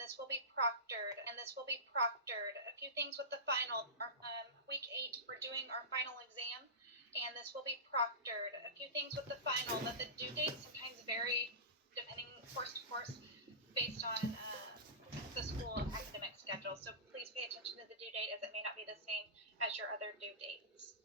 this will be proctored. A few things with the final. Week 8, we're doing our final exam, and this will be proctored. A few things with the final, that the due dates sometimes vary depending course to course based on the school academic schedule. So please pay attention to the due date, as it may not be the same as your other due dates.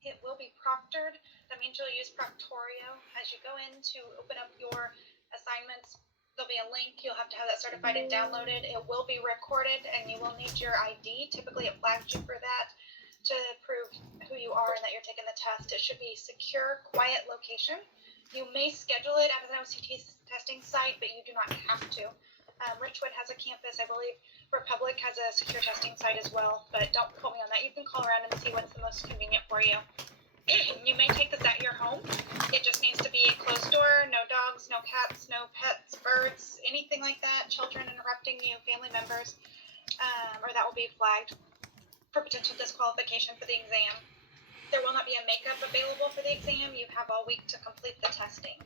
It will be proctored. That means you'll use Proctorio as you go in to open up your assignments. There'll be a link. You'll have to have that certified and downloaded. It will be recorded, and you will need your ID. Typically, it flags you for that to prove who you are and that you're taking the test. It should be a secure, quiet location. You may schedule it at an OCT testing site, but you do not have to. Richwood has a campus. I believe Republic has a secure testing site as well, but don't quote me on that. You can call around and see what's the most convenient for you. You may take this at your home. It just needs to be a closed door, no dogs, no cats, no pets, birds, anything like that, children interrupting you, family members, or that will be flagged for potential disqualification for the exam. There will not be a makeup available for the exam. You have all week to complete the testing.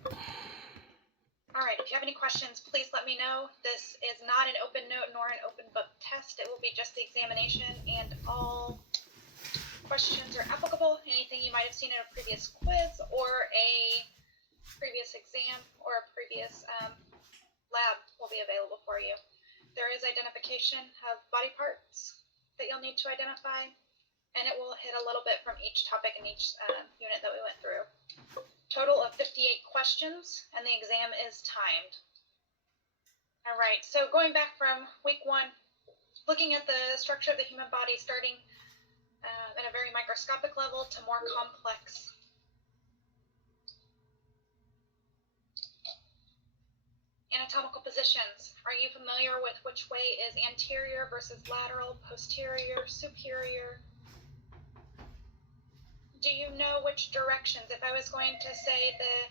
All right, if you have any questions, please let me know. This is not an open note nor an open book test. It will be just the examination, and all questions are applicable. Anything you might have seen in a previous quiz or a previous exam or a previous lab will be available for you. There is identification of body parts that you'll need to identify, and it will hit a little bit from each topic in each unit that we went through. Total of 58 questions, and the exam is timed. All right, so going back from week 1, looking at the structure of the human body, starting at a very microscopic level to more complex. Anatomical positions. Are you familiar with which way is anterior versus lateral, posterior, superior? Do you know which directions? If I was going to say the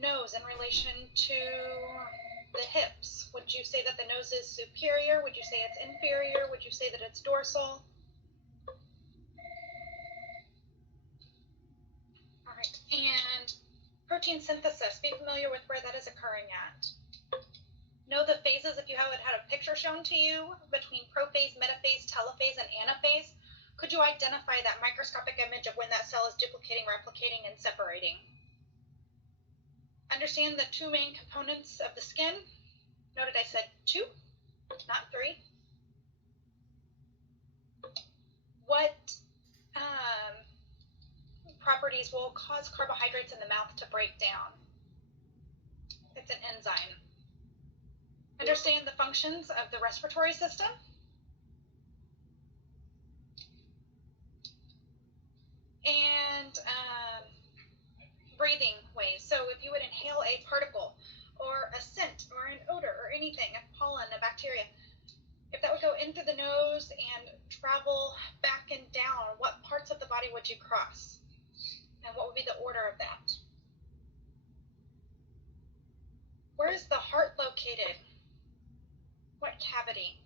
nose in relation to the hips, would you say that the nose is superior? Would you say it's inferior? Would you say that it's dorsal? All right, and protein synthesis, be familiar with where that is occurring at. Know the phases if you haven't had a picture shown to you between prophase, metaphase, telophase, and anaphase. Could you identify that microscopic image of when that cell is duplicating, replicating, and separating? Understand the 2 main components of the skin. Noted I said 2, not 3. What properties will cause carbohydrates in the mouth to break down? It's an enzyme. Understand the functions of the respiratory system. And breathing ways. So if you would inhale a particle or a scent or an odor or anything, a pollen, a bacteria, if that would go in through the nose and travel back and down, what parts of the body would you cross? And what would be the order of that? Where is the heart located? What cavity?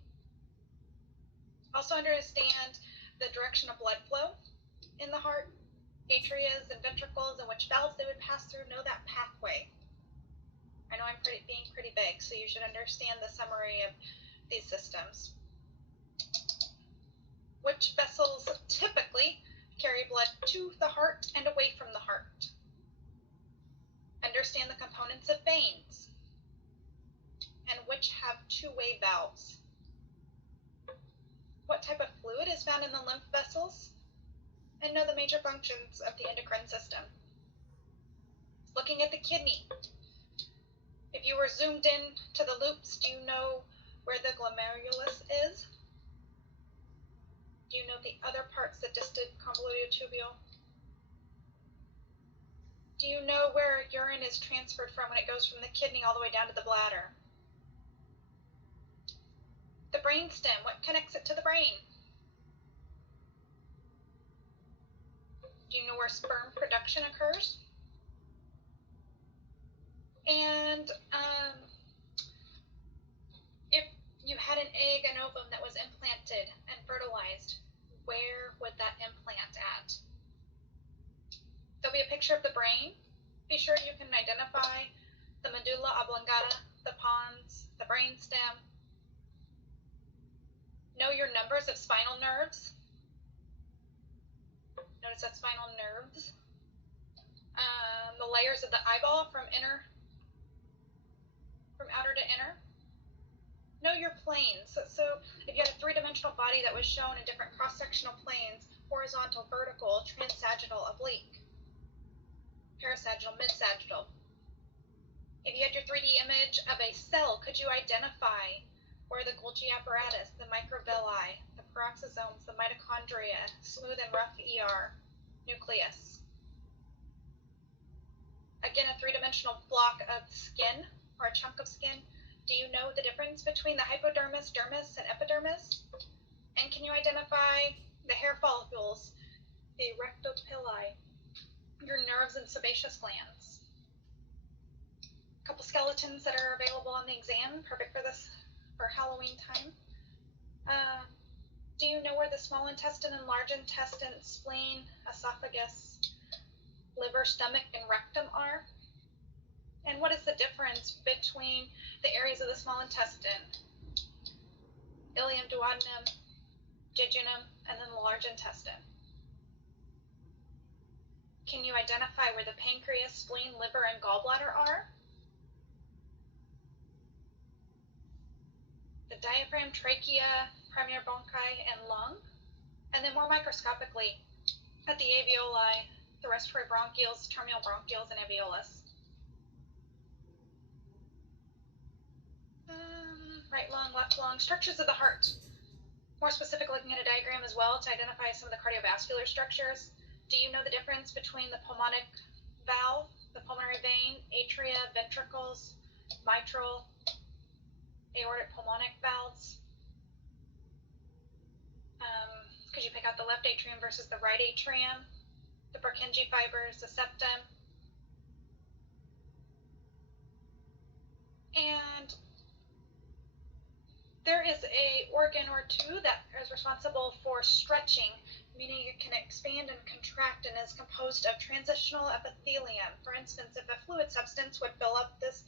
Also understand the direction of blood flow in the heart, atrias and ventricles, and which valves they would pass through. Know that pathway. I know I'm being pretty big, so you should understand the summary of these systems. Which vessels typically carry blood to the heart and away from the heart? Understand the components of veins, and which have 2-way valves. What type of fluid is found in the lymph vessels? And know the major functions of the endocrine system. Looking at the kidney. If you were zoomed in to the loops, do you know where the glomerulus is? Do you know the other parts, the distal convoluted tubule? Do you know where urine is transferred from when it goes from the kidney all the way down to the bladder? The brainstem, what connects it to the brain? Do you know where sperm production occurs? And if you had an egg, an ovum that was implanted and fertilized, where would that implant at? There'll be a picture of the brain. Be sure you can identify the medulla oblongata, the pons, the brain brainstem. Know your numbers of spinal nerves. Notice that spinal nerves. The layers of the eyeball from outer to inner. Know your planes. So if you had a three-dimensional body that was shown in different cross-sectional planes, horizontal, vertical, transsagittal, oblique, parasagittal, mid-sagittal. If you had your 3D image of a cell, could you identify where the Golgi apparatus, the microvilli, the peroxisomes, the mitochondria, smooth and rough ER, nucleus? Again, a three-dimensional block of skin or a chunk of skin. Do you know the difference between the hypodermis, dermis, and epidermis? And can you identify the hair follicles, the rectopili, your nerves and sebaceous glands? A couple skeletons that are available on the exam, perfect for Halloween time. Do you know where the small intestine and large intestine, spleen, esophagus, liver, stomach, and rectum are? And what is the difference between the areas of the small intestine, ileum, duodenum, jejunum, and then the large intestine? Can you identify where the pancreas, spleen, liver, and gallbladder are? The diaphragm, trachea, primary bronchi, and lung. And then more microscopically, at the alveoli, the respiratory bronchioles, terminal bronchioles, and alveolus. Right lung, left lung, structures of the heart. More specific, looking at a diagram as well to identify some of the cardiovascular structures. Do you know the difference between the pulmonic valve, the pulmonary vein, atria, ventricles, mitral, aortic, pulmonic valves? Could you pick out the left atrium versus the right atrium, the Purkinje fibers, the septum? And there is a organ or two that is responsible for stretching, meaning it can expand and contract and is composed of transitional epithelium. For instance, if a fluid substance would fill up this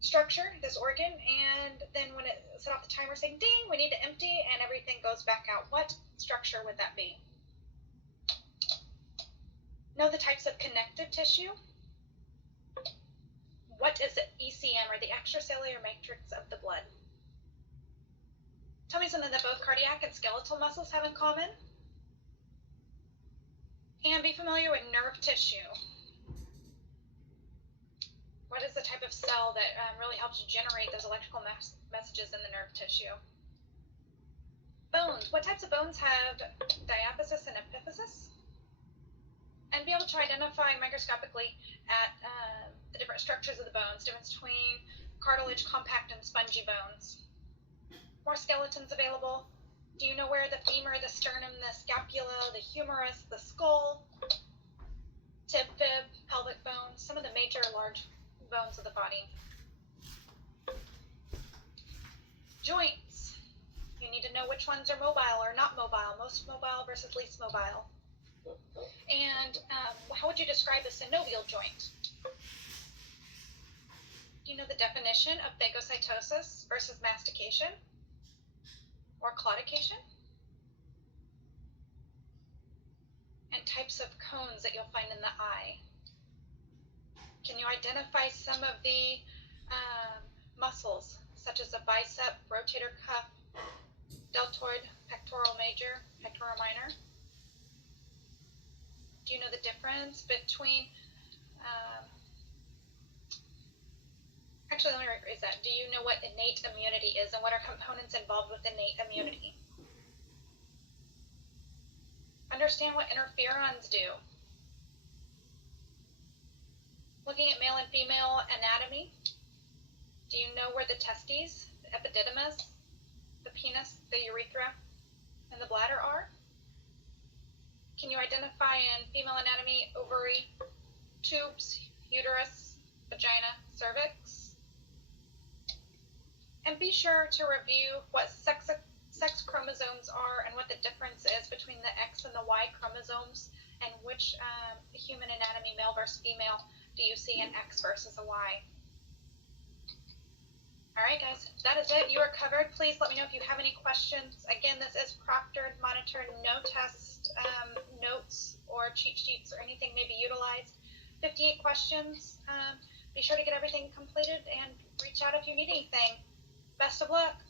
structure, this organ, and then when it set off the timer saying ding, we need to empty, and everything goes back out, what structure would that be? Know the types of connective tissue? What is the ECM, or the extracellular matrix of the blood? Tell me something that both cardiac and skeletal muscles have in common. And be familiar with nerve tissue. What is the type of cell that really helps generate those electrical messages in the nerve tissue? Bones. What types of bones have diaphysis and epiphysis? And be able to identify microscopically at the different structures of the bones, difference between cartilage, compact, and spongy bones. More skeletons available. Do you know where the femur, the sternum, the scapula, the humerus, the skull, tib, fib, pelvic bones, some of the major large bones of the body? Joints. You need to know which ones are mobile or not mobile, most mobile versus least mobile. And how would you describe a synovial joint? Do you know the definition of phagocytosis versus mastication or claudication? And types of cones that you'll find in the eye. Can you identify some of the muscles, such as the bicep, rotator cuff, deltoid, pectoral major, pectoral minor? Do you know the difference between, actually let me rephrase that. Do you know what innate immunity is and what are components involved with innate immunity? Understand what interferons do. Looking at male and female anatomy, do you know where the testes, the epididymis, the penis, the urethra, and the bladder are? Can you identify in female anatomy ovary, tubes, uterus, vagina, cervix? And be sure to review what sex chromosomes are and what the difference is between the X and the Y chromosomes, and which human anatomy, male versus female, do you see an X versus a Y? All right. right, guys, that is it. You are covered. Please let me know if you have any questions. Again, this is proctored, monitored, no test notes or cheat sheets or anything may be utilized. 58 questions. Be sure to get everything completed and reach out if you need anything. Best of luck.